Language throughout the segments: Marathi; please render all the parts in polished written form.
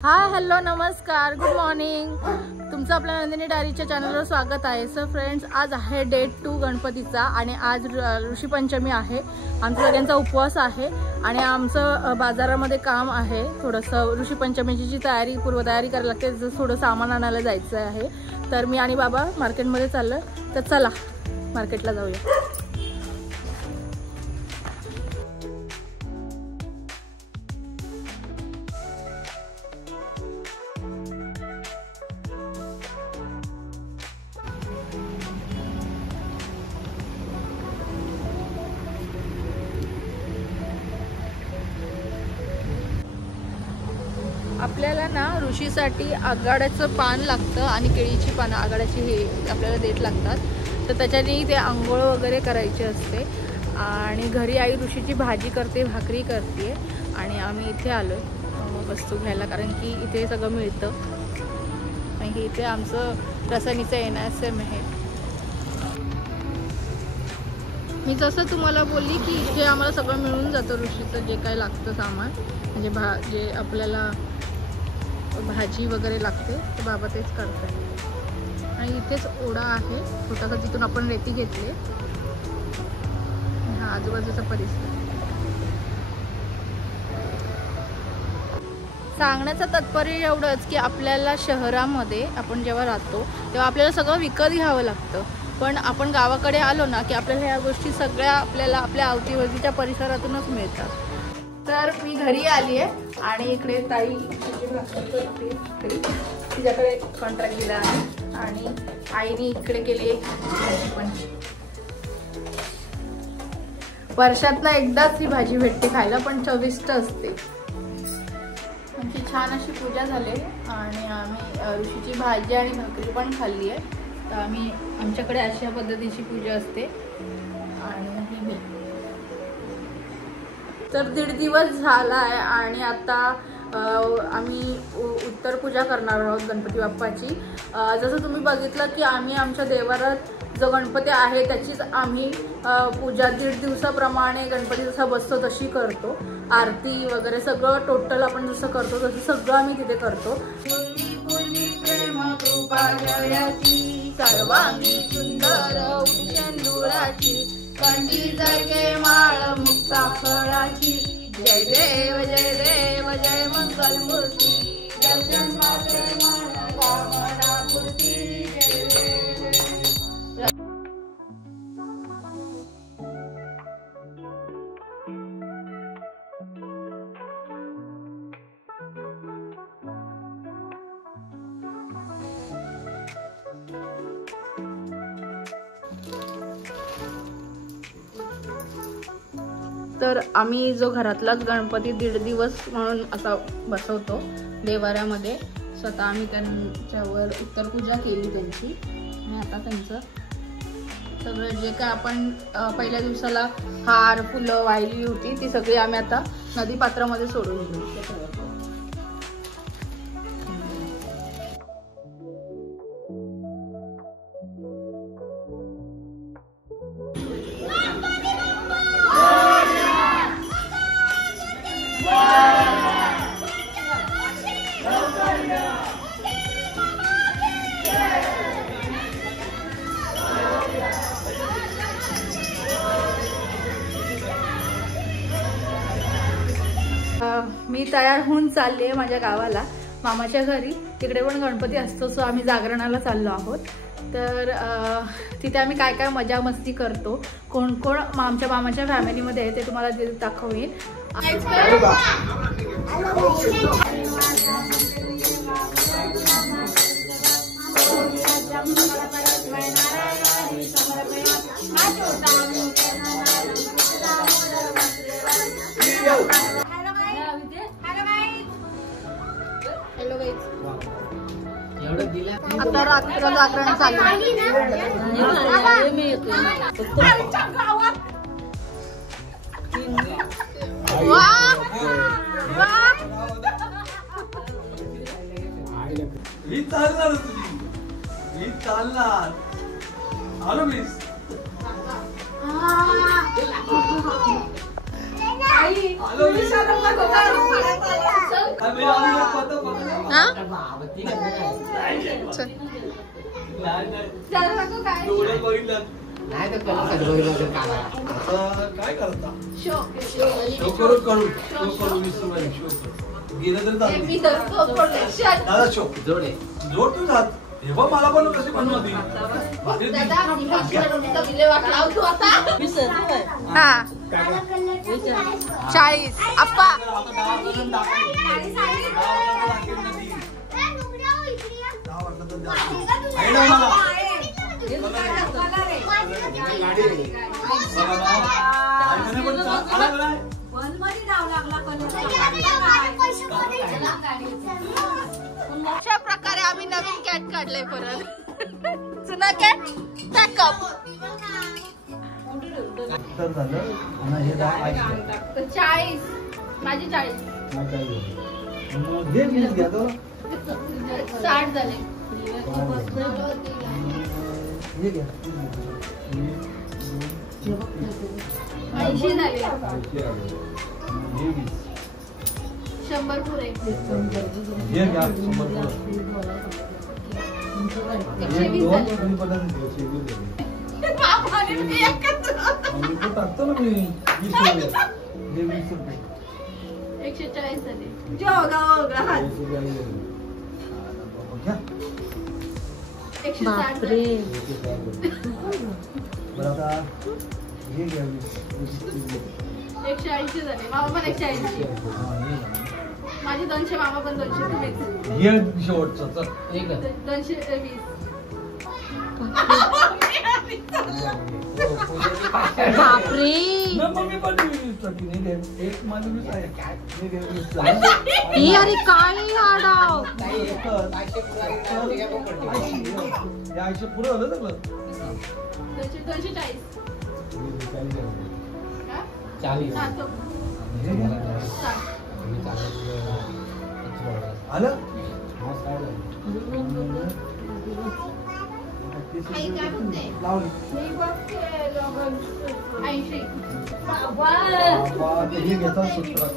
हाय हॅलो नमस्कार गुड मॉर्निंग। तुमचं आपल्या नंदिनी डायरीच्या चॅनलवर स्वागत आहे। सो फ्रेंड्स, आज आहे डे 2 गणपतीचा आणि आज ऋषीपंचमी आहे। आमचा सगळ्यांचा उपवास आहे आणि आमचं बाजारामध्ये काम आहे। थोडंसं ऋषीपंचमीची जी पूर्वतयारी करायला लागते, जसं थोडं सामान आणायला जायचं आहे। तर मी आणि बाबा मार्केटमध्ये चाललोय, तर चला मार्केटला जाऊया। आपल्याला ना ऋषीसाठी आगाड्याचं पान लागतं आणि केळीची पानं, आगाड्याची हे आपल्याला देठ लागतात। तर त्याच्याने ते आंघोळ वगैरे करायची असते आणि घरी आई ऋषीची भाजी करते, भाकरी करते आणि आम्ही इथे आलोय वस्तू घ्यायला, कारण की इथे सगळं मिळतं आणि इथे आमचं रसायनीचं NSM आहे। मी जसं तुम्हाला बोलली की इथे आम्हाला सगळं मिळून जातं, ऋषीचं जे काय लागतं सामान, म्हणजे जे आपल्याला भाजी वगैरे लागते ते बाबा तेच करतात। आणि इथेच ओढा आहे छोटासा, जिथून आपण रेती घेतली। हा आजूबाजूचा परिसर। सांगण्याचं तात्पर्य एवढंच की आपल्याला शहरामध्ये आपण जेव्हा राहतो तेव्हा आपल्याला सगळं विकत घ्यावं लागतं, पण आपण गावाकडे आलो ना की आपल्याला ह्या गोष्टी सगळ्या आपल्याला आपल्या अवतीभोवतीच्या परिसरातूनच मिळतात। तर मी घरी आली आहे आणि इकडे ताई तिच्याकडे कॉन्ट्रॅक्ट दिला आहे आणि आईने इकडे केली भाजी। पण वर्षातनं एकदाच ही भाजी भेटते खायला, पण चविष्ट असते। आमची छान अशी पूजा झाली आणि आम्ही ऋषीची भाजी आणि भाकरी पण खाल्ली आहे। तर आमच्याकडे अशा पद्धतीची पूजा असते। आणि तर 1.5 दिवस झाला आहे आणि आता आम्ही उत्तर पूजा करणार आहोत गणपती बाप्पाची। जसं तुम्ही बघितलं की आम्ही आमच्या देवारात जो गणपती आहे त्याचीच आम्ही पूजा 1.5 दिवसाप्रमाणे गणपती जसा बसतो तशी करतो। आरती वगैरे सगळं टोटल आपण जसं करतो तसं सगळं आम्ही तिथे करतो। सर्वांगी सुंदर उंदुराची कंठी जगे माळ मुक्ता फळाची। जय देव जय देव जय मंगल मूर्ती, दर्शन मात्र मन कामना पूर्ती। तर आम्ही जो घरातलाच गणपती 1.5 दिवस म्हणून असा बसवतो देवाऱ्यामध्ये। स्वतः आम्ही त्यांच्यावर उत्तर पूजा केली त्यांची आणि आता त्यांचं सगळं जे काय आपण पहिल्या दिवसाला हार फुलं वाहिली होती ती सगळी आम्ही आता नदीपात्रामध्ये सोडून दिली। मी तयार होऊन चालली आहे माझ्या गावाला, मामाच्या घरी। तिकडे पण गणपती असतो, सो आम्ही जागरणाला चाललो आहोत। तर तिथे आम्ही काय काय मजा मस्ती करतो, कोण कोण आमच्या मामाच्या फॅमिलीमध्ये आहे ते तुम्हाला तिथे दाखवेन। आता रात्र जागरण चालू आहे। काय करता शो करू गेलं तरी दादा शो जोड तू जात हे बघ मला पण कशी बनवती हा 40 आप्पा अशा प्रकारे आम्ही नवीन कॅट काढलंय परत जुना कॅट पॅकअप 40 माझी 40 60 झाले 80 झाले 100 पुरे 140 झाले बापरे 180 झाले मामा पण 180 माझी 200 मामा पण 200 शेवटचं 220 बापरे अरे काय आडाव पुढे आलं सगळं 240 आलं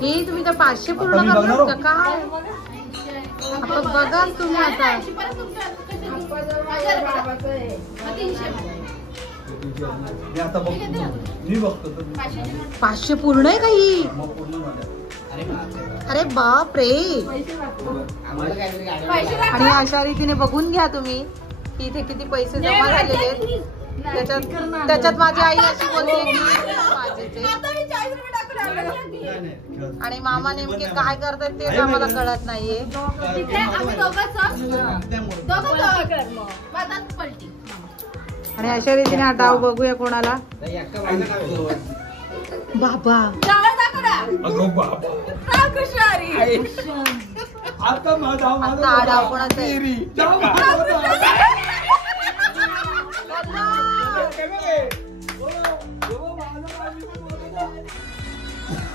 हे तुम्ही तर 500 पूर्ण करणार का काय बघा तुम्ही आता 500 पूर्ण आहे काही अरे बाप रे आणि अशा रीतीने बघून घ्या तुम्ही की इथे किती पैसे जमा झालेले आहेत त्याच्यात माझी आई अशी बोलते की आणि मामा नेमके काय करतात तेच आम्हाला कळत नाहीये आणि अशा रीतीने हा डाव बघूया कोणाला बाबा आता डाव कोणाचा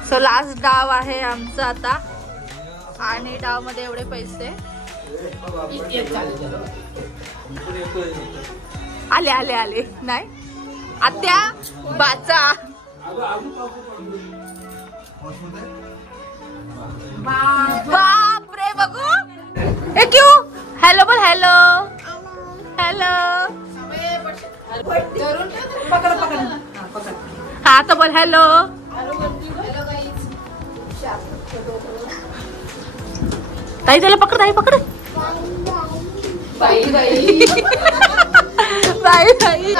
सो लास्ट डाव आहे आमचा आता आणि डाव मध्ये एवढे पैसे आले आले आले नाही आत्या बाचा बाप रे बघू ए क्यू हॅलो बोल हॅलो हॅलो हा तो बोल हॅलो ताई त्याला पकड ताई पकड बाई बाई बाई बाई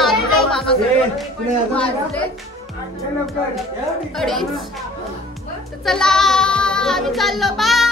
चला आम्ही चाललो बाय